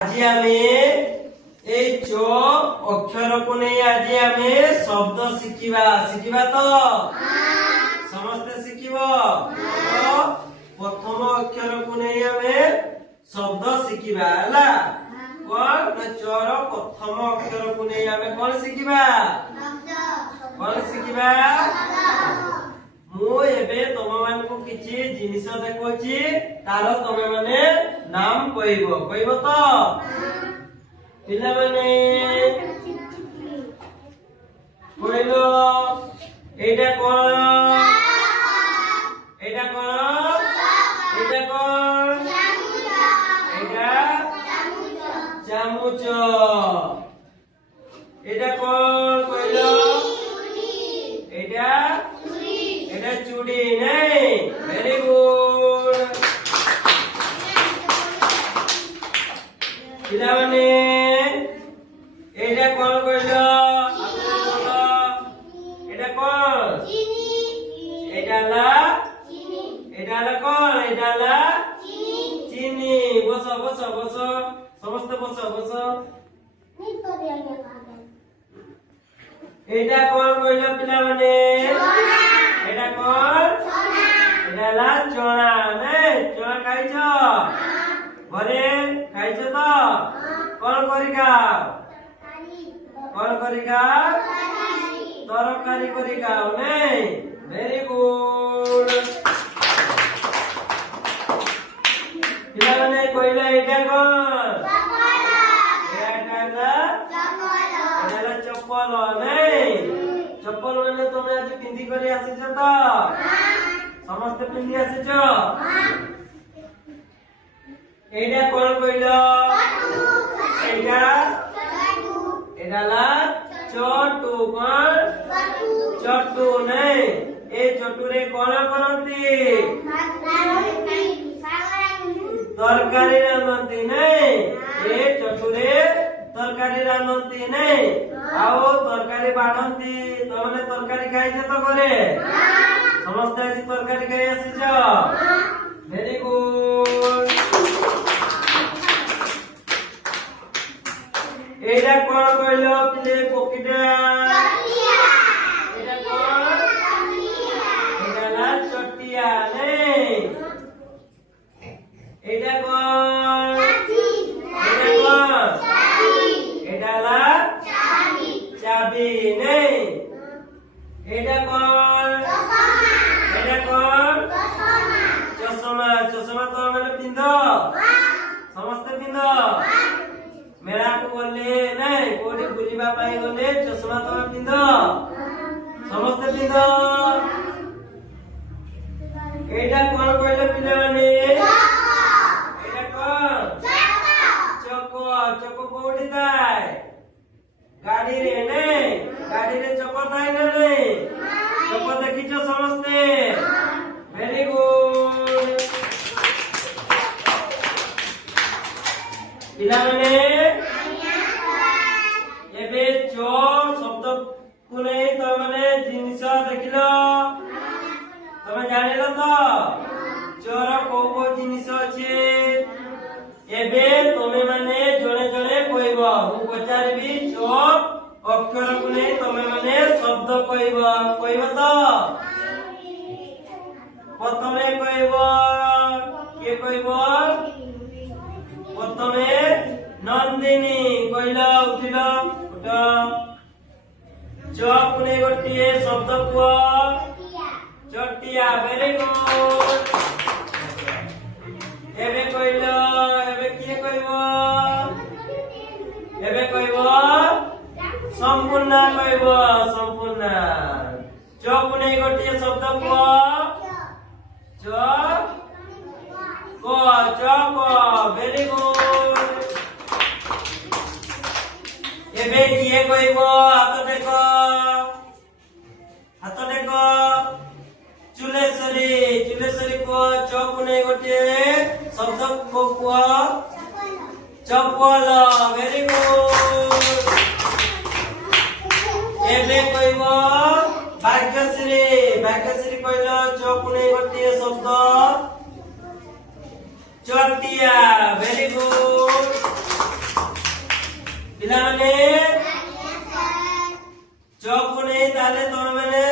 আজি আমি এই চ অক্ষরকু নেই আজি আমি শব্দ শিখিবা শিখিবা তো সমস্তে শিখিব তো প্রথম অক্ষরকু নেই আমি শব্দ শিখিবা হলা কোন না চর প্রথম অক্ষরকু নেই আমি কোন শিখিবা কোন শিখিবা মু এবে তোমাମାନଙ୍କୁ କିଛି ଜିନିଷ ଦେଖଉଛି ତାର ତମେ ମାନେ ନାମ କହିବ କହିବ ତ ପିଲାମାନେ କହିଲ ଏଇଟା କଣ ଏଇଟା କଣ ଏଇଟା କଣ ଏଇଟା ଚାମଚ ଏଇଟା କଣ କହିଲ ଏଇଟା এটা চুড়ি নাই ভেরি গুড পিলাମାନେ এইটা কোন কইল এটা কোন চিনি এটা লা চিনি এটা লা কোন এটা লা চিনি চিনি বসো বসো বসো সমস্ত বসো বসো এইটা কোন কইল পিলাମାନେ এটা কোন এটা লা চনা নে চনা খাইছো ঘরে খাইছো তো কোন করি খাও কোন করি খাও তরকারি করি খাও নে ভেরি গুড পিলাମାନେ কইলা এটা কোন এটা চপ্পল নে চপ্পল মানে তুমি আজ পিন্ধি করে আসিছ তো সমস্ত পিন্ধি আসিছ এইটা কোন কইল এইটা এটা লা চটু কোন চটু নাই এই চটুরে কোন করନ୍ତି তরকারি রাঁধନ୍ତି নাই এই চটুরে তরকারি রাঁধନ୍ତି নাই ଆଉ তরকারি বাড়ନ୍ତି ତମେ তরকারি খাইছ তো ঘরে সমস্ত আজ তরকারি খাই আসিছ ভেরি গুড এইটা কোন কইল পিলে পকিটা এটা কোন এটা না চটিয়া নেই এটা কোন এটা কোন এটা লা চাবি নেই এটা কোন এটা কোন চশমা চশমা তো মানে পিন্ধ সমস্তে পিন্ধ মেলাକୁ গলে নাই কোটি বুলিবা পাই গলে চশমা তুমি পিন্ধ সমস্তে পিন্ধ এইটা কোন কইলে পিলাମାନେ এটা কোন চক চক কোটি তাই গাড়ি রে নাই গাড়ি রে চক তাই না নাই চক দেখিছো সমস্তে ভেরি গুড পিলাମାନେ ଏବେ চ শব্দ কোনে তমনে জিনিস দেখিল তুমি জানিল তো চর কোন কোন জিনিস আছে ଏବେ তুমি মানে জনে জনে কইব মু পচারিবি চ অক্ষর কোনে তুমি মানে শব্দ কইব কইব তো প্রথমে কইব কে কইব প্রথমে নন্দিনী কইল উঠিল উঠ চ কোনে গোটিয়ে শব্দ কুহ চটিয়া ভেরি গুড এবে কইল এবে কি কইব এবে কইব সম্পূর্ণ কইব সম্পূর্ণ চ কোনে গোটিয়ে শব্দ কুহ চ ক চ ক ভেরি গুড এবে কি কইব হাত দেখ হাত দেখ চুলেশ্বরী চুলেশ্বরী কো চক নেই গোটে শব্দ কো কো চপল ভেরি গুড এবে কইব ভাগ্যশ্রী ভাগ্যশ্রী কইল চক নেই গোটে শব্দ চটিয়া ভেরি গুড च को नहीं ताले तमे मैंने